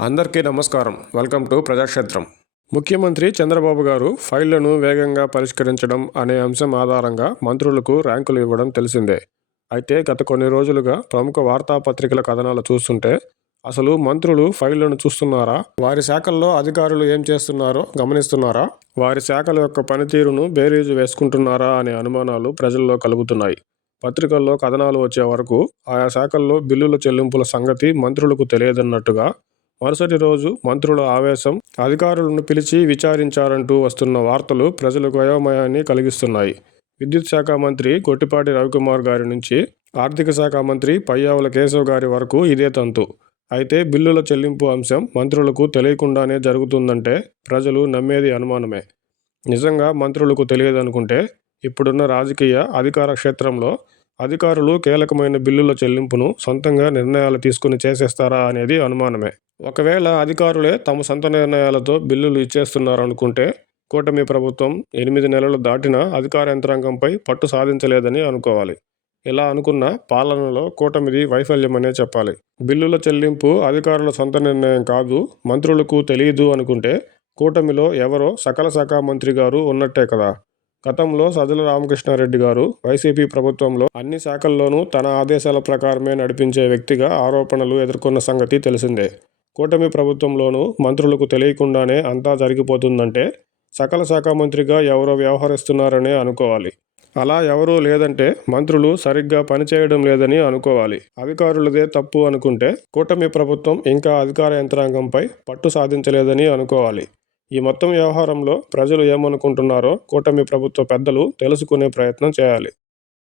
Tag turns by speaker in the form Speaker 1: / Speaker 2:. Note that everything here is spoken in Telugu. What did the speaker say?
Speaker 1: అందరికీ నమస్కారం. వెల్కమ్ టు ప్రజాక్షేత్రం. ముఖ్యమంత్రి చంద్రబాబు గారు ఫైళ్ళను వేగంగా పరిష్కరించడం అనే అంశం ఆధారంగా మంత్రులకు ర్యాంకులు ఇవ్వడం తెలిసిందే. అయితే గత కొన్ని రోజులుగా ప్రముఖ వార్తాపత్రికల కథనాలు చూస్తుంటే అసలు మంత్రులు ఫైళ్ళను చూస్తున్నారా? వారి శాఖల్లో అధికారులు ఏం చేస్తున్నారో గమనిస్తున్నారా? వారి శాఖల యొక్క పనితీరును బేరీజు వేసుకుంటున్నారా అనే అనుమానాలు ప్రజల్లో కలుగుతున్నాయి. పత్రికల్లో కథనాలు వచ్చే వరకు ఆయా శాఖల్లో బిల్లుల చెల్లింపుల సంగతి మంత్రులకు తెలియదన్నట్టుగా మరుసటి రోజు మంత్రుల ఆవేశం అధికారులను పిలిచి విచారించారంటూ వస్తున్న వార్తలు ప్రజలకు అయోమయాన్ని కలిగిస్తున్నాయి. విద్యుత్ శాఖ మంత్రి కొట్టిపాటి రవికుమార్ గారి నుంచి ఆర్థిక శాఖ మంత్రి పయ్యావుల కేశవ్ గారి వరకు ఇదే తంతు. అయితే బిల్లుల చెల్లింపు అంశం మంత్రులకు తెలియకుండానే జరుగుతుందంటే ప్రజలు నమ్మేది అనుమానమే. నిజంగా మంత్రులకు తెలియదనుకుంటే ఇప్పుడున్న రాజకీయ అధికార క్షేత్రంలో అధికారులు కీలకమైన బిల్లుల చెల్లింపును సొంతంగా నిర్ణయాలు తీసుకుని చేసేస్తారా అనేది అనుమానమే. ఒకవేళ అధికారులే తమ సొంత నిర్ణయాలతో బిల్లులు ఇచ్చేస్తున్నారనుకుంటే కూటమి ప్రభుత్వం ఎనిమిది నెలలు దాటినా అధికార యంత్రాంగంపై పట్టు సాధించలేదని అనుకోవాలి. ఇలా అనుకున్న పాలనలో కూటమిది వైఫల్యమనే చెప్పాలి. బిల్లుల చెల్లింపు అధికారుల సొంత నిర్ణయం కాదు మంత్రులకు తెలియదు అనుకుంటే కూటమిలో ఎవరో సకల శాఖ మంత్రి గారు ఉన్నట్టే కదా. గతంలో సజ్జల రామకృష్ణారెడ్డి గారు వైసీపీ ప్రభుత్వంలో అన్ని శాఖల్లోనూ తన ఆదేశాల ప్రకారమే నడిపించే వ్యక్తిగా ఆరోపణలు ఎదుర్కొన్న సంగతి తెలిసిందే. కూటమి ప్రభుత్వంలోనూ మంత్రులకు తెలియకుండానే అంతా జరిగిపోతుందంటే సకల శాఖ మంత్రిగా ఎవరో వ్యవహరిస్తున్నారనే అనుకోవాలి. అలా ఎవరూ లేదంటే మంత్రులు సరిగ్గా పనిచేయడం లేదని అనుకోవాలి. అధికారులదే తప్పు అనుకుంటే కూటమి ప్రభుత్వం ఇంకా అధికార యంత్రాంగంపై పట్టు సాధించలేదని అనుకోవాలి. ఈ మొత్తం వ్యవహారంలో ప్రజలు ఏమనుకుంటున్నారో కూటమి ప్రభుత్వ పెద్దలు తెలుసుకునే ప్రయత్నం చేయాలి.